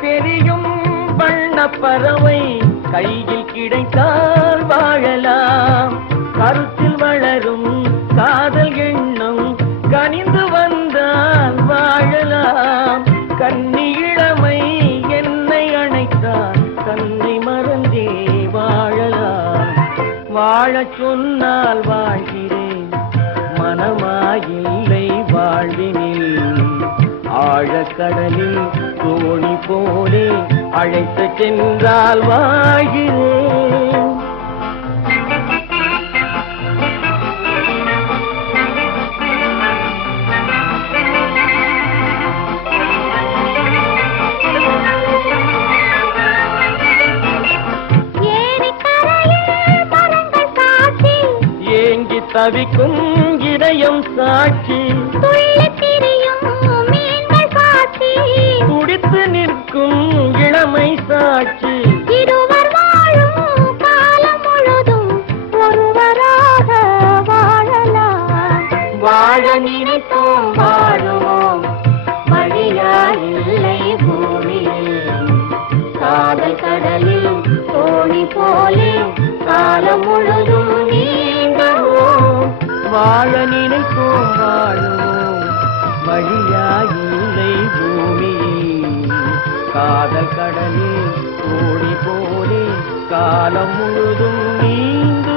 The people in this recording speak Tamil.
தெரியும் வண்ணப்பறவை கையில் கிடைத்தால் வாழலாம். கருத்தில் வளரும் காதல் எண்ணம் கனிந்து வந்தால் வாழலாம். கன்னி இளமை என்னை அணைத்தால் தன்னை மறந்தே வாழலாம். வாழச் சொன்னால் வாழ்கிறேன், மனமாயில்லை வாழ்வினில். ஆழக்கடலில் தோணி போலே அழைத்து சென்றால் வாழ்கிறேன். ஏங்கி தவிக்கும் இதயம் சாட்சி, துடித்து நிற்கும் இளமை சாட்சி. இருவர் வாழும் காலம் முழுதும் ஒருவராக வாழலாம். வாழ நினைத்தோம் வாழுவோம், வழியாயில்லை பூமியில். காதல் கடலில் தோணி போலே காலம் முழுதும் நீந்துவோம். வாழ நினைத்தோம் வாழுவோம், வழியாயில்லை பூமியில். காதல் கடலில் தோணி போலே காலம் முழுதும் நீந்து